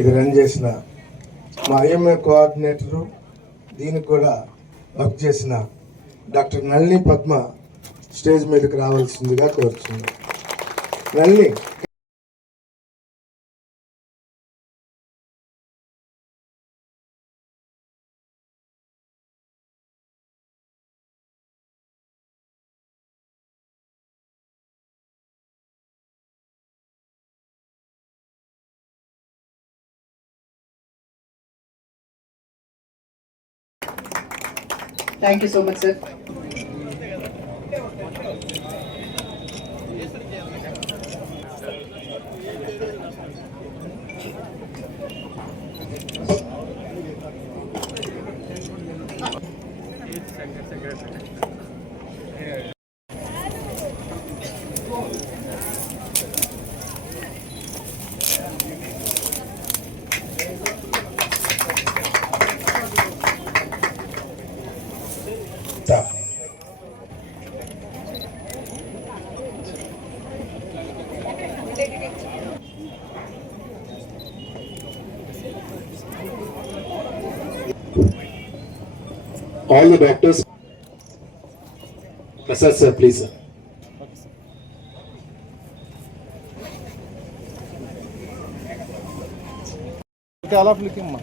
ఇది రన్ చేసిన మా ఐఎంఏ కోఆర్డినేటరు, దీనికి కూడా వర్క్ చేసిన డాక్టర్ నళిని పద్మ స్టేజ్ మీదకి రావాల్సిందిగా కోరుతున్నాను. Nalini. Thank you so much, sir. All the doctors. Prasad sir, please sir. All of looking ma.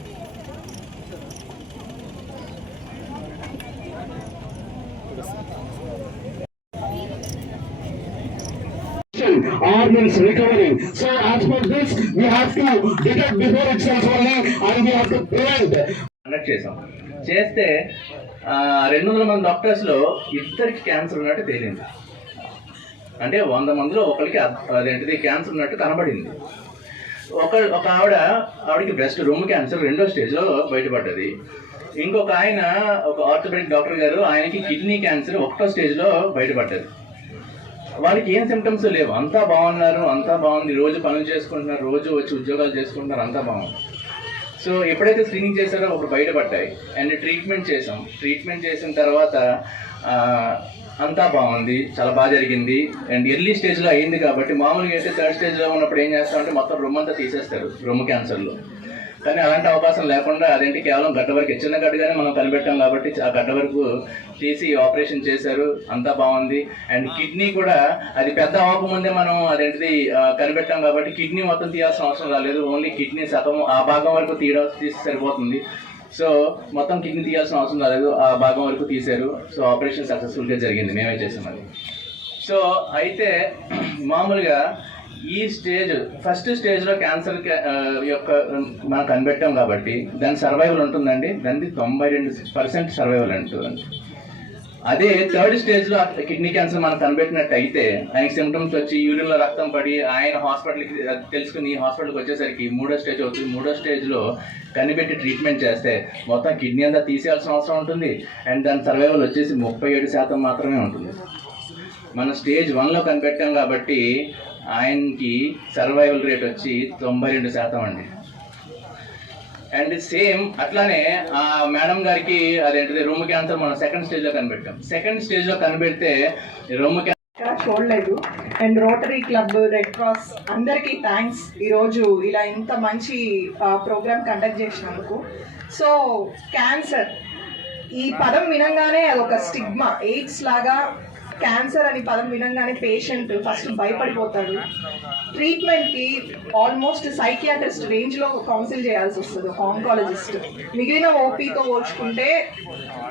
Organs recovering. So as per this, we have to detect before itself only, and we have to prevent. చేస్తే 200 మంది డాక్టర్స్లో ఇద్దరికి cancer ఉన్నట్టు తేలింది. అంటే 100 మందిలో ఒకరికి అదేంటిది cancer ఉన్నట్టు కనబడింది. ఒక ఆవిడకి బ్రెస్ట్ రొమ్ము క్యాన్సర్ 2వ స్టేజ్లో బయటపడ్డది. ఇంకొక ఆయన, ఒక ఆర్థోపెడిక్ డాక్టర్ గారు, ఆయనకి కిడ్నీ క్యాన్సర్ 1వ స్టేజ్లో బయటపడ్డది. వాళ్ళకి ఏం సిమ్టమ్స్ లేవు, అంతా బాగున్నారు, అంతా బాగుంది, రోజు పనులు చేసుకుంటున్నారు, రోజు వచ్చి ఉద్యోగాలు చేసుకుంటున్నారు, అంతా బాగుంది. సో ఎప్పుడైతే స్క్రీనింగ్ చేశారో అప్పుడు బయటపడ్డాయి. అండ్ ట్రీట్మెంట్ చేసిన తర్వాత అంతా బాగుంది, చాలా బాగా జరిగింది. అండ్ ఎర్లీ స్టేజ్లో అయింది కాబట్టి, మామూలుగా అయితే 3rd స్టేజ్లో ఉన్నప్పుడు ఏం చేస్తామంటే మొత్తం రొమ్మంతా తీసేస్తారు రొమ్ము క్యాన్సర్లో. కానీ అలాంటి అవకాశం లేకుండా అదేంటి కేవలం గడ్డ వరకు, చిన్న గడ్డగానే మనం కనిపెట్టాం కాబట్టి ఆ గడ్డ వరకు తీసి ఆపరేషన్ చేశారు, అంతా బాగుంది. అండ్ కిడ్నీ కూడా అది పెద్ద అవ్వకముందే మనం అదేంటిది కనిపెట్టాం కాబట్టి కిడ్నీ మొత్తం తీయాల్సిన అవసరం రాలేదు. ఓన్లీ కిడ్నీ సగం ఆ భాగం వరకు తీసి సరిపోతుంది. సో మొత్తం కిడ్నీ తీయాల్సిన అవసరం రాలేదు, ఆ భాగం వరకు తీశారు. సో ఆపరేషన్ సక్సెస్ఫుల్గా జరిగింది, మేమే చేసాం అది. సో అయితే మామూలుగా ఈ స్టేజ్, ఫస్ట్ స్టేజ్లో క్యాన్సర్ యొక్క మనం కనిపెట్టాం కాబట్టి దాని సర్వైవల్ ఉంటుందండి, దానికి 92% సర్వైవల్ ఉంటుంది. అదే 3rd స్టేజ్లో కిడ్నీ క్యాన్సర్ మనం కనిపెట్టినట్టు అయితే, ఆయనకి సిమ్టమ్స్ వచ్చి యూరిన్లో రక్తం పడి ఆయన హాస్పిటల్కి తెలుసుకుని హాస్పిటల్కి వచ్చేసరికి 3వ స్టేజ్ అవుతుంది. 3వ స్టేజ్లో కనిపెట్టి ట్రీట్మెంట్ చేస్తే మొత్తం కిడ్నీ అంతా తీసేయాల్సిన అవసరం ఉంటుంది. అండ్ దాని సర్వైవల్ వచ్చేసి 37% మాత్రమే ఉంటుంది. మనం స్టేజ్ 1లో కనిపెట్టాం కాబట్టి ఆయనకి సర్వైవల్ రేట్ వచ్చి 92% అండి. అండ్ సేమ్ అట్లానే ఆ మేడం గారికి అదేంటిది రొమ్ము క్యాన్సర్ మనం సెకండ్ స్టేజ్ లో కనిపెట్టాం. సెకండ్ స్టేజ్ లో కనిపెడితే రొమ్ము ఇక్కడ చూడలేదు. And rotary club, red cross అందరికీ థ్యాంక్స్ ఈరోజు ఇలా ఇంత మంచి ప్రోగ్రామ్ కండక్ట్ చేసినందుకు. సో క్యాన్సర్ ఈ పదం వినంగానే అదొక స్టిగ్మా, ఎయిడ్స్ లాగా క్యాన్సర్ అని పదం వినంగానే పేషెంట్ ఫస్ట్ భయపడిపోతాడు. ట్రీట్మెంట్కి ఆల్మోస్ట్ సైకియాట్రిస్ట్ రేంజ్లో కౌన్సిల్ చేయాల్సి వస్తుంది ఒక ఆంకాలజిస్ట్. మిగిలిన ఓపీతో పోల్చుకుంటే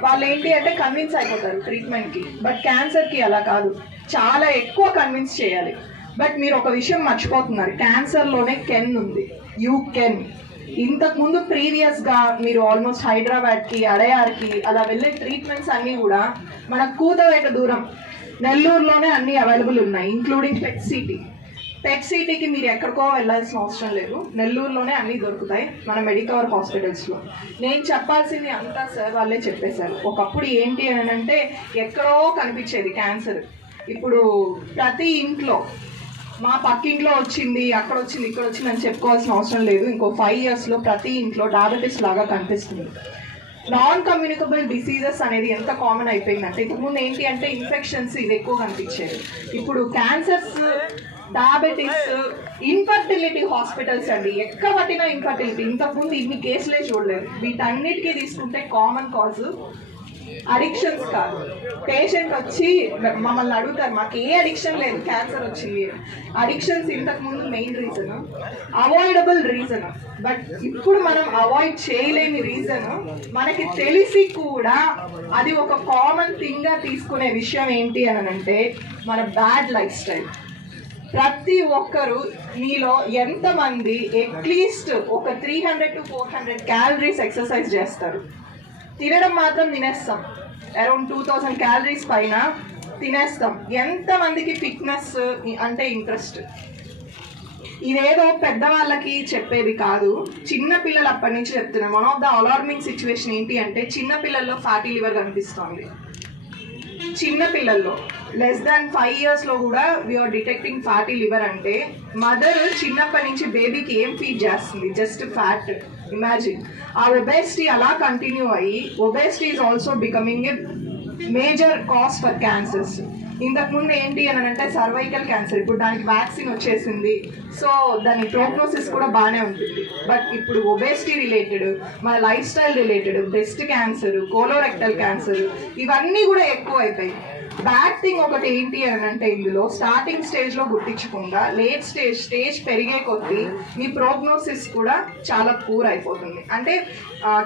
వాళ్ళు ఏంటి అంటే కన్విన్స్ అయిపోతారు ట్రీట్మెంట్కి. బట్ క్యాన్సర్కి అలా కాదు, చాలా ఎక్కువ కన్విన్స్ చేయాలి. బట్ మీరు ఒక విషయం మర్చిపోతున్నారు, క్యాన్సర్లోనే కెన్ ఉంది, యూ కెన్. ఇంతకుముందు ప్రీవియస్గా మీరు ఆల్మోస్ట్ హైదరాబాద్కి, అడయార్కి అలా వెళ్ళే ట్రీట్మెంట్స్ అన్నీ కూడా మన కూతవేట దూరం నెల్లూరులోనే అన్నీ అవైలబుల్ ఉన్నాయి, ఇంక్లూడింగ్ పెట్ సిటీకి మీరు ఎక్కడికో వెళ్ళాల్సిన అవసరం లేదు, నెల్లూరులోనే అన్నీ దొరుకుతాయి మన మెడికవర్ హాస్పిటల్స్లో. నేను చెప్పాల్సింది అంతా సార్ వాళ్ళే చెప్పేశారు. ఒకప్పుడు ఏంటి అని అంటే ఎక్కడో కనిపించేది క్యాన్సర్, ఇప్పుడు ప్రతి ఇంట్లో మా పక్కింట్లో వచ్చింది, అక్కడ వచ్చింది, ఇక్కడ వచ్చింది అని చెప్పుకోవాల్సిన అవసరం లేదు. ఇంకో 5 yearsలో ప్రతి ఇంట్లో డయాబెటీస్ లాగా కనిపిస్తుంది. నాన్ కమ్యూనికబుల్ డిసీజెస్ అనేది ఎంత కామన్ అయిపోయిందంటే, ఇంతకుముందు ఏంటి అంటే ఇన్ఫెక్షన్స్ ఇవి ఎక్కువ కనిపించేది. ఇప్పుడు క్యాన్సర్స్, డయాబెటీస్, ఇన్ఫర్టిలిటీ హాస్పిటల్స్ అండి, ఎక్కడ పట్టినా ఇన్ఫర్టిలిటీ. ఇంతకుముందు ఇన్ని కేసులే చూడలేదు. వీటన్నిటికీ తీసుకుంటే కామన్ కాజ్ అడిక్షన్స్ కాదు. పేషెంట్ వచ్చి మమ్మల్ని అడుగుతారు, మాకు ఏ అడిక్షన్ లేదు, క్యాన్సర్ వచ్చింది. అడిక్షన్స్ ఇంతకుముందు main reason, avoidable reason. But ఇప్పుడు మనం అవాయిడ్ చేయలేని రీజన్, మనకి తెలిసి కూడా అది ఒక కామన్ థింగ్గా తీసుకునే విషయం ఏంటి అని అంటే మన బ్యాడ్ లైఫ్ స్టైల్. ప్రతి ఒక్కరు మీలో ఎంతమంది అట్లీస్ట్ ఒక 300 to 400 క్యాలరీస్ ఎక్సర్సైజ్ చేస్తారు? తినడం మాత్రం తినేస్తాం, అరౌండ్ 2000 క్యాలరీస్ పైన తినేస్తాం. ఎంతమందికి ఫిట్నెస్ అంటే ఇంట్రెస్ట్? ఇదేదో పెద్దవాళ్ళకి చెప్పేది కాదు, చిన్న పిల్లలు అప్పటి నుంచి చెప్తున్నాను. One of the alarming situation ఏంటి అంటే చిన్న పిల్లల్లో ఫ్యాటీ లివర్ కనిపిస్తుంది. చిన్న పిల్లల్లో లెస్ దాన్ 5 yearsలో కూడా వీఆర్ డిటెక్టింగ్ ఫ్యాటీ లివర్. అంటే మదర్ చిన్నప్పటి నుంచి బేబీకి ఏం ఫీడ్ చేస్తుంది? Just fat. ఇమాజిన్. ఆ ఒబేసిటీ అలా కంటిన్యూ అయ్యి, obesity is also becoming a major cause for cancers. ఇంతకుముందు ఏంటి అని అంటే సర్వైకల్ క్యాన్సర్, ఇప్పుడు దానికి వ్యాక్సిన్ వచ్చేసింది, సో దాని ప్రోగ్నోసిస్ కూడా బాగానే ఉంటుంది. బట్ ఇప్పుడు ఒబేసిటీ రిలేటెడ్, మన life style related breast cancer, colorectal cancer ఇవన్నీ కూడా ఎక్కువ అయిపోయి. బ్యాడ్ థింగ్ ఒకటి ఏంటి అని అంటే ఇందులో స్టార్టింగ్ స్టేజ్లో గుర్తించకుండా లేట్ స్టేజ్ పెరిగే కొద్దీ మీ ప్రోగ్నోసిస్ కూడా చాలా పూర్ అయిపోతుంది. అంటే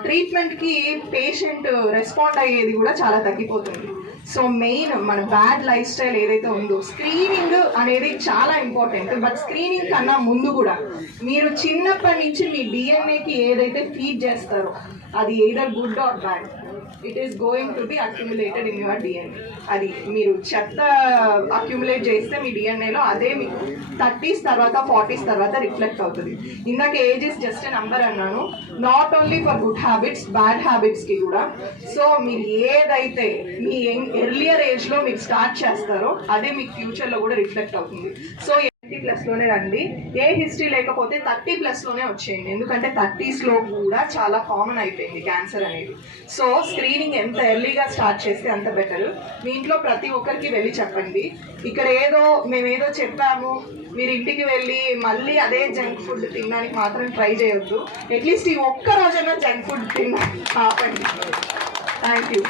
ట్రీట్మెంట్కి పేషెంట్ రెస్పాండ్ అయ్యేది కూడా చాలా తగ్గిపోతుంది. సో మెయిన్ మన బ్యాడ్ లైఫ్ స్టైల్ ఏదైతే ఉందో, స్క్రీనింగ్ అనేది చాలా ఇంపార్టెంట్. బట్ స్క్రీనింగ్ కన్నా ముందు కూడా మీరు చిన్నప్పటి నుంచి మీ డిఎన్ఏకి ఏదైతే ఫీడ్ చేస్తారో అది either good or bad, it is going to be accumulated in your DNA. అది మీరు చెత్త అక్యుములేట్ చేస్తే మీ డిఎన్ఏలో అదే మీకు 30s తర్వాత 40s తర్వాత రిఫ్లెక్ట్ అవుతుంది. ఇందాక age is just a number అన్నాను, not only for good habits, bad హ్యాబిట్స్కి కూడా. సో మీరు ఏదైతే మీ ఎర్లియర్ ఏజ్లో మీరు స్టార్ట్ చేస్తారో అదే మీకు ఫ్యూచర్లో కూడా రిఫ్లెక్ట్ అవుతుంది. సో 30+లోనే రండి, ఏ హిస్టరీ లేకపోతే 30+లోనే వచ్చేయండి. ఎందుకంటే 30sలో కూడా చాలా కామన్ అయిపోయింది క్యాన్సర్ అనేది. సో స్క్రీనింగ్ ఎంత ఎర్లీగా స్టార్ట్ చేస్తే అంత బెటర్. మీ ఇంట్లో ప్రతి ఒక్కరికి వెళ్ళి చెప్పండి. ఇక్కడ మేమేదో చెప్పాము, మీరు ఇంటికి వెళ్ళి మళ్ళీ అదే జంక్ ఫుడ్ తినడానికి మాత్రం ట్రై చేయొద్దు. అట్లీస్ట్ ఈ ఒక్క రోజైనా జంక్ ఫుడ్ తినడానికి ఆపండి. Thank you.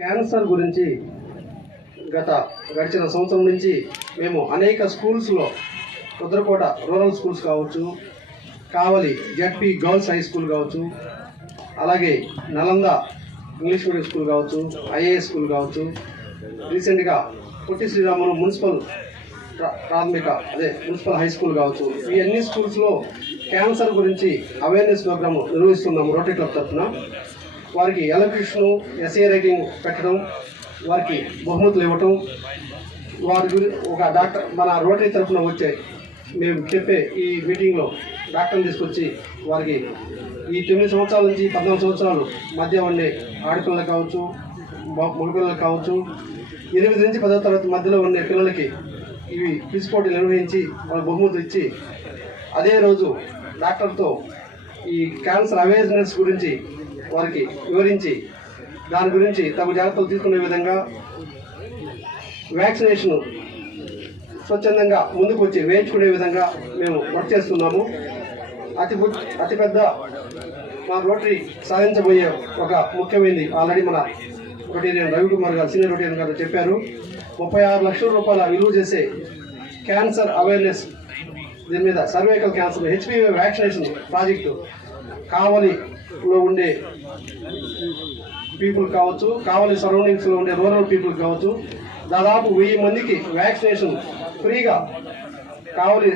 క్యాన్సర్ గురించి గడిచిన సంవత్సరం నుంచి మేము అనేక స్కూల్స్లో, రుద్రకోట రూరల్ స్కూల్స్ కావచ్చు, Kavali ZP girls high school కావచ్చు, అలాగే నలంద ఇంగ్లీష్ మీడియం స్కూల్ కావచ్చు, ఐఏఎస్ స్కూల్ కావచ్చు, రీసెంట్గా Potti Sriramulu municipal municipal high school కావచ్చు, ఈ అన్ని స్కూల్స్లో క్యాన్సర్ గురించి అవేర్నెస్ ప్రోగ్రామ్ నిర్వహిస్తున్నాము రోటరీ క్లబ్ తరఫున. వారికి ఎలక్ట్రిషన్, ఎస్ఏ రైటింగ్ పెట్టడం, వారికి బహుమతులు ఇవ్వటం, వారి ఒక డాక్టర్ మన రోటరీ తరఫున వచ్చే మేము చెప్పే ఈ మీటింగ్లో డాక్టర్ని తీసుకొచ్చి వారికి ఈ 9 సంవత్సరాల నుంచి 14 సంవత్సరాలు మధ్య ఉండే ఆడపిల్లలు కావచ్చు, మగపిల్లలు కావచ్చు, 8 నుంచి 10వ తరగతి మధ్యలో ఉండే పిల్లలకి ఇవి క్విజ్ పోటీలు నిర్వహించి వాళ్ళ బహుమతులు ఇచ్చి అదే రోజు డాక్టర్తో ఈ క్యాన్సర్ అవేర్నెస్ గురించి వారికి వివరించి దాని గురించి తగు జాగ్రత్తలు తీసుకునే విధంగా వ్యాక్సినేషన్ స్వచ్ఛందంగా ముందుకు వచ్చి వేయించుకునే విధంగా మేము వర్క్ చేస్తున్నాము. అతిపెద్ద మా రోటరీ సాధించబోయే ఒక ముఖ్యమైనది ఆల్రెడీ మన రొటేరియన్ రవికుమార్ గారు సీనియర్ రొటేరియన్ గారు చెప్పారు. 36 లక్షల రూపాయల విలువ చేసే క్యాన్సర్ అవేర్నెస్, దీని మీద cervical cancer HPV vaccination project కావలిలో ఉండే పీపుల్ కావచ్చు, కావలి సరౌండింగ్స్లో ఉండే రూరల్ పీపుల్ కావచ్చు, దాదాపు 1000 మందికి వ్యాక్సినేషన్ ఫ్రీగా కావలి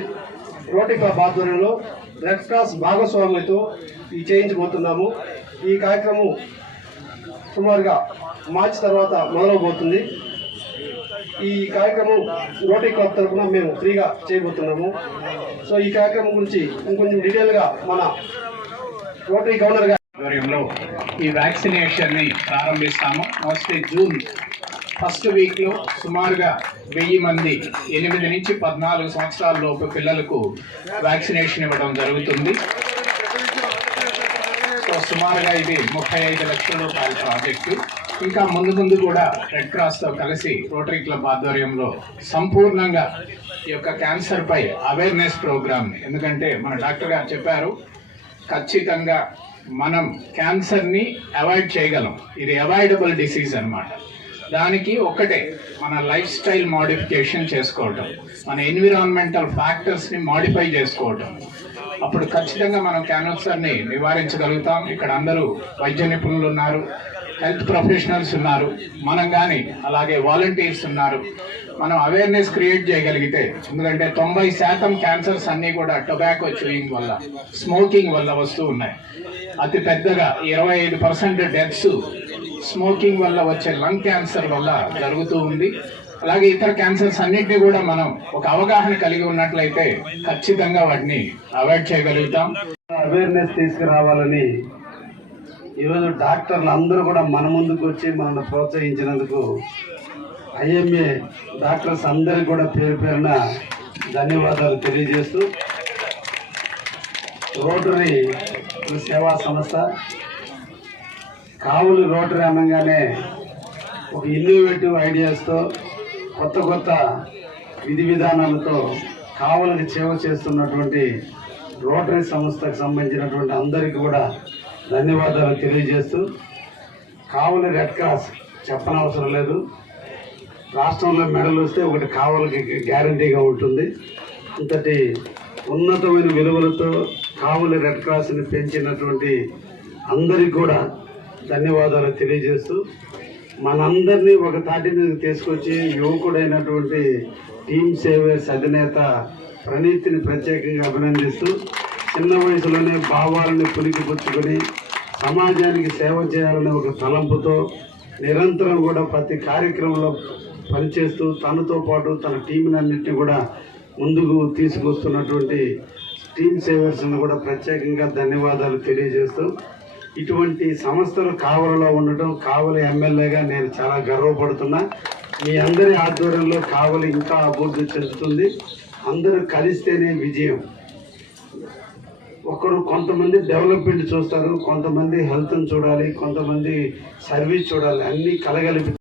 రోటరీ క్లబ్ ఆధ్వర్యంలో రెడ్ క్రాస్ భాగస్వామ్యంతో ఈ చేయించబోతున్నాము. ఈ కార్యక్రమం సుమారుగా మార్చి తర్వాత మొదలవబోతుంది. ఈ కార్యక్రమం రోటరీ క్లబ్ తరఫున మేము ఫ్రీగా చేయబోతున్నాము. సో ఈ కార్యక్రమం గురించి ఇంకొంచెం డీటెయిల్గా మన రోటరీ గవర్నర్ గారు ఆధ్వర్యంలో ఈ వ్యాక్సినేషన్ ని ప్రారంభిస్తాము. మోస్ట్లీ జూన్ ఫస్ట్ వీక్ లో సుమారుగా 1000 మంది 8 నుంచి 14 సంవత్సరాల లోపు పిల్లలకు వ్యాక్సినేషన్ ఇవ్వడం జరుగుతుంది. సో సుమారుగా ఇది 35 లక్షల రూపాయల ప్రాజెక్టు. ఇంకా ముందు కూడా రెడ్ క్రాస్ తో కలిసి రోటరీ క్లబ్ ఆధ్వర్యంలో సంపూర్ణంగా ఈ యొక్క క్యాన్సర్ పై అవేర్నెస్ ప్రోగ్రామ్, ఎందుకంటే మన డాక్టర్ గారు చెప్పారు ఖచ్చితంగా మనం క్యాన్సర్ ని అవాయిడ్ చేయగలం. ఇది అవాయిడబుల్ డిసీజ్ అన్నమాట. దానికి ఒకటే మన లైఫ్ స్టైల్ మోడిఫికేషన్ చేసుకోవటం, మన ఎన్విరాన్మెంటల్ ఫ్యాక్టర్స్ ని మోడిఫై చేసుకోవటం. అప్పుడు ఖచ్చితంగా మనం క్యాన్సర్ ని నివారించగలుగుతాం. ఇక్కడ అందరూ వైద్య నిపుణులు ఉన్నారు, హెల్త్ ప్రొఫెషనల్స్ ఉన్నారు, మనం కానీ అలాగే వాలంటీర్స్ ఉన్నారు. మనం అవేర్నెస్ క్రియేట్ చేయగలిగితే, ఎందుకంటే 90% క్యాన్సర్స్ అన్నీ కూడా టొబాకో చూయింగ్ వల్ల, స్మోకింగ్ వల్ల వస్తూ ఉన్నాయి. అతి పెద్దగా 25% డెత్స్ స్మోకింగ్ వల్ల వచ్చే లంగ్ క్యాన్సర్ వల్ల జరుగుతూ ఉంది. అలాగే ఇతర క్యాన్సర్స్ అన్నింటినీ కూడా మనం ఒక అవగాహన కలిగి ఉన్నట్లయితే ఖచ్చితంగా వాటిని అవాయిడ్ చేయగలుగుతాం. అవేర్నెస్ తీసుకురావాలని ఈరోజు డాక్టర్లు అందరూ కూడా మన ముందుకు వచ్చి మనల్ని ప్రోత్సహించినందుకు ఐఎంఏ డాక్టర్స్ అందరికీ కూడా పేరు పేరున ధన్యవాదాలు తెలియజేస్తూ, రోటరీ సేవా సంస్థ కావులు రోటరీ అనగానే ఒక ఇన్నోవేటివ్ ఐడియాస్తో కొత్త విధి విధానాలతో కావులకు సేవ చేస్తున్నటువంటి రోటరీ సంస్థకు సంబంధించినటువంటి అందరికీ కూడా ధన్యవాదాలు తెలియజేస్తూ, కావులు రెడ్ క్రాస్ చెప్పనవసరం లేదు. రాష్ట్రంలో మెడల్ వస్తే ఒకటి కావులకి గ్యారంటీగా ఉంటుంది. ఇంతటి ఉన్నతమైన విలువలతో కావులు రెడ్ క్రాస్ని పెంచినటువంటి అందరికీ కూడా ధన్యవాదాలు తెలియజేస్తూ, మనందరినీ ఒక తాటి మీదకి తీసుకొచ్చి యువకుడైనటువంటి టీమ్ సేవర్స్ అధినేత ప్రణీత్ని ప్రత్యేకంగా అభినందిస్తూ, చిన్న వయసులోనే భావాలని పులికిపుచ్చుకొని సమాజానికి సేవ చేయాలనే ఒక తలంపుతో నిరంతరం కూడా ప్రతి కార్యక్రమంలో పనిచేస్తూ తనతో పాటు తన టీంలన్నింటినీ కూడా ముందుకు తీసుకొస్తున్నటువంటి టీమ్ సేవర్స్ని కూడా ప్రత్యేకంగా ధన్యవాదాలు తెలియజేస్తూ, ఇటువంటి సంస్థలు కావలిలో ఉండటం, కావలి ఎమ్మెల్యేగా నేను చాలా గర్వపడుతున్నా. మీ అందరి ఆధ్వర్యంలో కావలి ఇంకా అభివృద్ధి చెందుతుంది. అందరూ కలిస్తేనే విజయం. కొంతమంది డెవలప్మెంట్ చూస్తారు, కొంతమంది హెల్త్ని చూడాలి, కొంతమంది సర్వీస్ చూడాలి, అన్నీ కలగలిపి